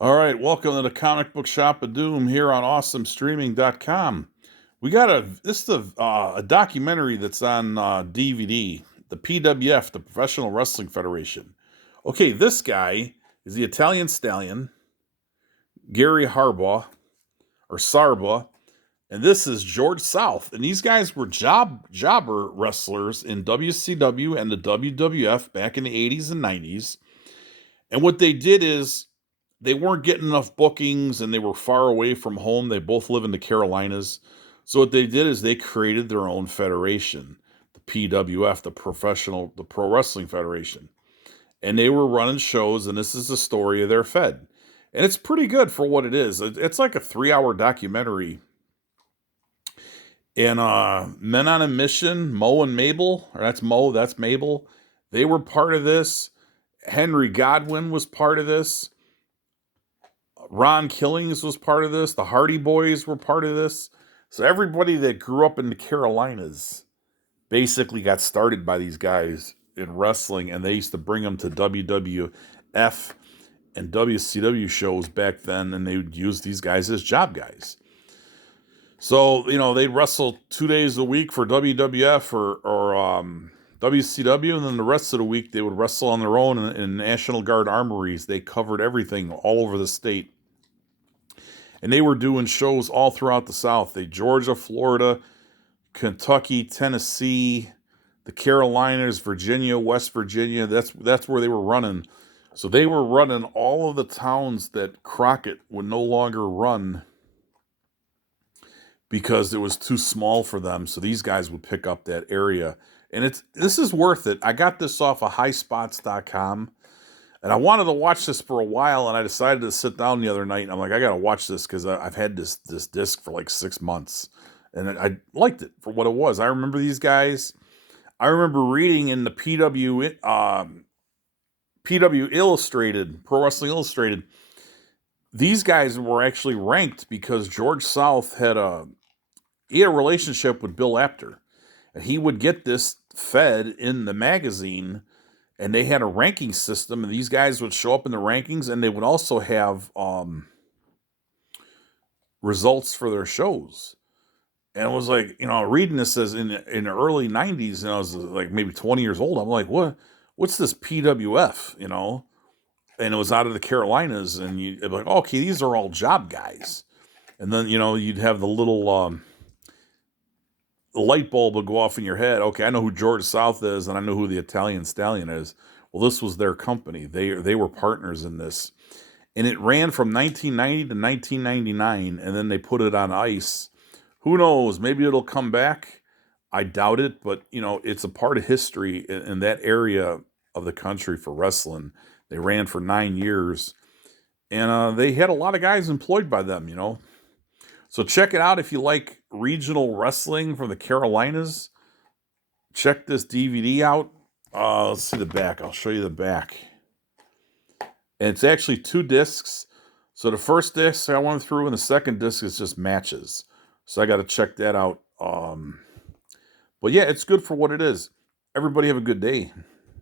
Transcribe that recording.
All right, welcome to the Comic Book Shop of Doom here on AwesomeStreaming.com. We got a documentary that's on DVD, the PWF, the Professional Wrestling Federation. Okay, this guy is the Italian Stallion, Gary Harbaugh or Sarba, and this is George South. And these guys were jobber wrestlers in WCW and the WWF back in the 80s and 90s. And what they did is they weren't getting enough bookings and they were far away from home. They both live in the Carolinas. So what they did is they created their own federation, the PWF, the Pro Wrestling Federation. And they were running shows, and this is the story of their fed. And it's pretty good for what it is. It's like a 3-hour documentary. And Men on a Mission, Mo and Mabel, or that's Mo, that's Mabel, they were part of this. Henry Godwin was part of this. Ron Killings was part of this. The Hardy Boys were part of this. So everybody that grew up in the Carolinas basically got started by these guys in wrestling, and they used to bring them to WWF and WCW shows back then, and they would use these guys as job guys. So, they'd wrestle 2 days a week for WWF or WCW, and then the rest of the week they would wrestle on their own in National Guard armories. They covered everything all over the state. And they were doing shows all throughout the South. Georgia, Florida, Kentucky, Tennessee, the Carolinas, Virginia, West Virginia. That's where they were running. So they were running all of the towns that Crockett would no longer run because it was too small for them. So these guys would pick up that area. And this is worth it. I got this off of highspots.com. And I wanted to watch this for a while, and I decided to sit down the other night, and I'm like, I got to watch this because I've had this disc for like 6 months. And I liked it for what it was. I remember these guys. I remember reading in the PW Illustrated, Pro Wrestling Illustrated, these guys were actually ranked because George South had a relationship with Bill Apter. And he would get this fed in the magazine, and they had a ranking system, and these guys would show up in the rankings, and they would also have results for their shows. And it was like, reading this says in the early 90s, and I was like maybe 20 years old. I'm like, what's this PWF, And it was out of the Carolinas, and you'd be like, okay, these are all job guys. And then, you'd have the little the light bulb would go off in your head. Okay, I know who George South is, and I know who the Italian Stallion is. Well, this was their company. They were partners in this. And it ran from 1990 to 1999, and then they put it on ice. Who knows? Maybe it'll come back. I doubt it, but, it's a part of history in that area of the country for wrestling. They ran for 9 years, and they had a lot of guys employed by them, So check it out if you like regional wrestling from the Carolinas. Check this DVD out. Let's see the back. I'll show you the back. And it's actually 2 discs. So the first disc I went through, and the second disc is just matches. So I got to check that out. But yeah, it's good for what it is. Everybody have a good day.